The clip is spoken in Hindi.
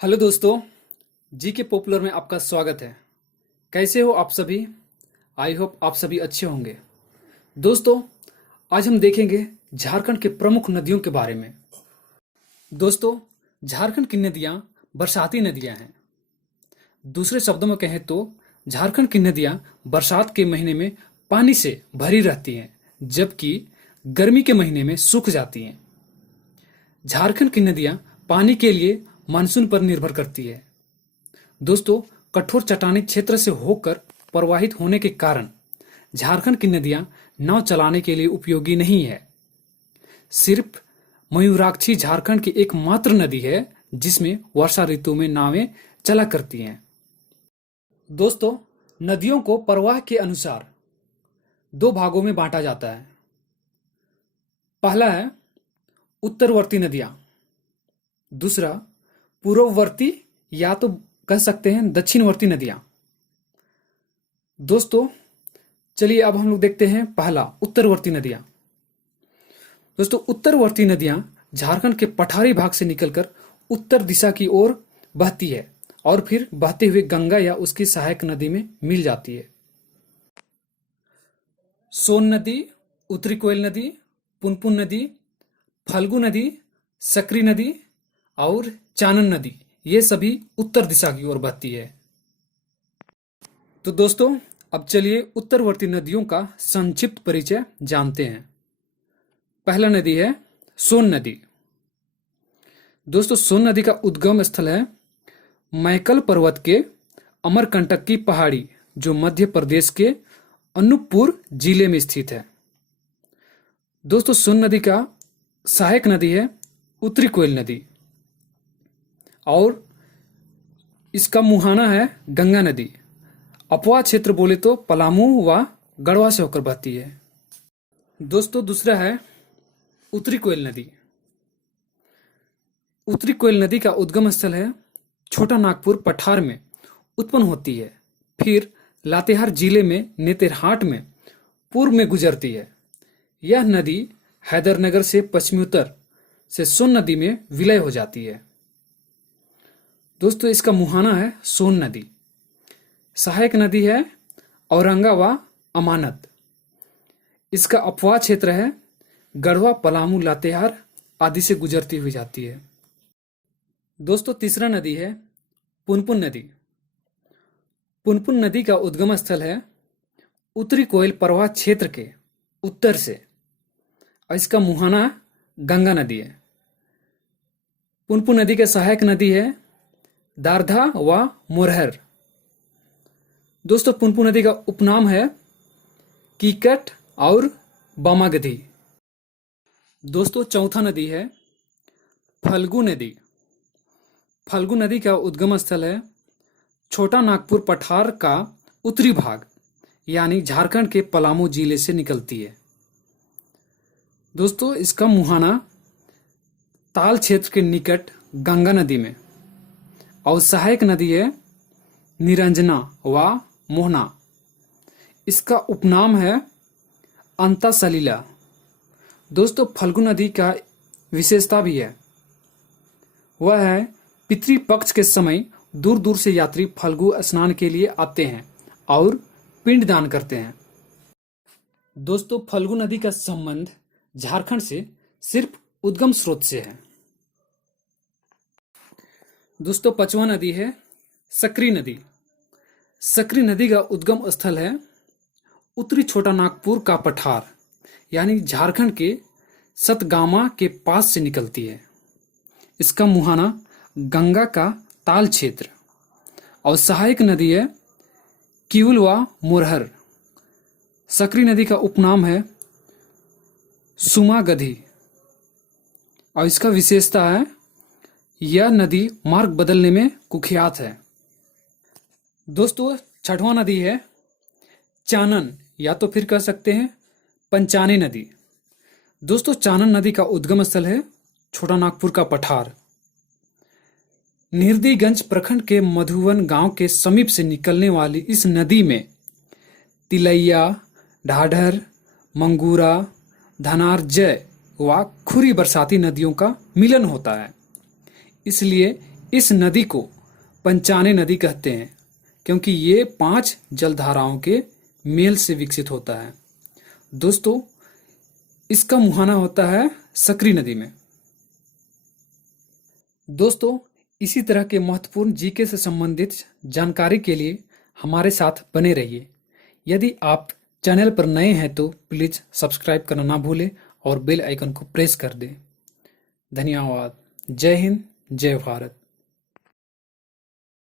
हेलो दोस्तों, जी के पॉपुलर में आपका स्वागत है। कैसे हो आप सभी? आई होप आप सभी अच्छे होंगे। दोस्तों, आज हम देखेंगे झारखंड के प्रमुख नदियों के बारे में। दोस्तों, झारखंड की नदियाँ बरसाती नदियाँ हैं। दूसरे शब्दों में कहें तो झारखंड की नदियाँ बरसात के महीने में पानी से भरी रहती हैं, जबकि गर्मी के महीने में सूख जाती हैं। झारखंड की नदियाँ पानी के लिए मानसून पर निर्भर करती है। दोस्तों, कठोर चट्टानी क्षेत्र से होकर प्रवाहित होने के कारण झारखंड की नदियां नाव चलाने के लिए उपयोगी नहीं है। सिर्फ मयूराक्षी झारखंड की एकमात्र नदी है जिसमें वर्षा ऋतु में नावें चला करती हैं। दोस्तों, नदियों को प्रवाह के अनुसार दो भागों में बांटा जाता है। पहला है उत्तरवर्ती नदियां, दूसरा पूर्ववर्ती या तो कह सकते हैं दक्षिणवर्ती नदियां। दोस्तों, चलिए अब हम लोग देखते हैं पहला उत्तरवर्ती नदियां। दोस्तों, उत्तरवर्ती नदियां झारखंड के पठारी भाग से निकलकर उत्तर दिशा की ओर बहती है और फिर बहते हुए गंगा या उसकी सहायक नदी में मिल जाती है। सोन नदी, उत्तरी कोयल नदी, पुनपुन नदी, फल्गु नदी, सकरी नदी और चानन नदी, ये सभी उत्तर दिशा की ओर बहती है। तो दोस्तों, अब चलिए उत्तरवर्ती नदियों का संक्षिप्त परिचय जानते हैं। पहला नदी है सोन नदी। दोस्तों, सोन नदी का उद्गम स्थल है मैकल पर्वत के अमरकंटक की पहाड़ी, जो मध्य प्रदेश के अनूपपुर जिले में स्थित है। दोस्तों, सोन नदी का सहायक नदी है उत्तरी कोयल नदी और इसका मुहाना है गंगा नदी। अपवा क्षेत्र बोले तो पलामू व गढ़वा से होकर बहती है। दोस्तों, दूसरा है उत्तरी कोयल नदी। उत्तरी कोयल नदी का उद्गम स्थल है छोटा नागपुर पठार में उत्पन्न होती है, फिर लातेहार जिले में नेतेरहाट में पूर्व में गुजरती है। यह नदी हैदरनगर से पश्चिमोत्तर से सोन नदी में विलय हो जाती है। दोस्तों, इसका मुहाना है सोन नदी। सहायक नदी है औरंगा व अमानत। इसका अपवाह क्षेत्र है गढ़वा, पलामू, लातेहार आदि से गुजरती हुई जाती है। दोस्तों, तीसरा नदी है पुनपुन नदी। पुनपुन नदी का उद्गम स्थल है उत्तरी कोयल प्रवाह क्षेत्र के उत्तर से और इसका मुहाना गंगा नदी है। पुनपुन नदी के सहायक नदी है दारधा व मोरहर। दोस्तों, पुनपुन नदी का उपनाम है कीकट और बामागधी। दोस्तों, चौथा नदी है फल्गु नदी। फल्गु नदी का उद्गम स्थल है छोटा नागपुर पठार का उत्तरी भाग, यानी झारखंड के पलामू जिले से निकलती है। दोस्तों, इसका मुहाना ताल क्षेत्र के निकट गंगा नदी में और सहायक नदी है निरंजना व मोहना। इसका उपनाम है अंता सलीला। दोस्तों, फल्गु नदी का विशेषता भी है, वह है पितृ पक्ष के समय दूर दूर से यात्री फल्गु स्नान के लिए आते हैं और पिंडदान करते हैं। दोस्तों, फल्गु नदी का संबंध झारखंड से सिर्फ उद्गम स्रोत से है। दोस्तों, पांचवा नदी है सकरी नदी। सकरी नदी का उद्गम स्थल है उत्तरी छोटा नागपुर का पठार, यानी झारखंड के सतगामा के पास से निकलती है। इसका मुहाना गंगा का ताल क्षेत्र और सहायक नदी है किउल व मोरहर। सकरी नदी का उपनाम है सुमागधी और इसका विशेषता है यह नदी मार्ग बदलने में कुख्यात है। दोस्तों, छठवां नदी है चानन, या तो फिर कह सकते हैं पंचानी नदी। दोस्तों, चानन नदी का उद्गम स्थल है छोटा नागपुर का पठार। निरदीगंज प्रखंड के मधुवन गांव के समीप से निकलने वाली इस नदी में तिलैया, ढाढर, मंगूरा, धनारजय व खुरी बरसाती नदियों का मिलन होता है, इसलिए इस नदी को पंचाने नदी कहते हैं क्योंकि ये 5 जलधाराओं के मेल से विकसित होता है। दोस्तों, इसका मुहाना होता है सकरी नदी में। दोस्तों, इसी तरह के महत्वपूर्ण जीके से संबंधित जानकारी के लिए हमारे साथ बने रहिए। यदि आप चैनल पर नए हैं तो प्लीज सब्सक्राइब करना ना भूलें और बेल आइकन को प्रेस कर दें। धन्यवाद। जय हिंद, जय भारत।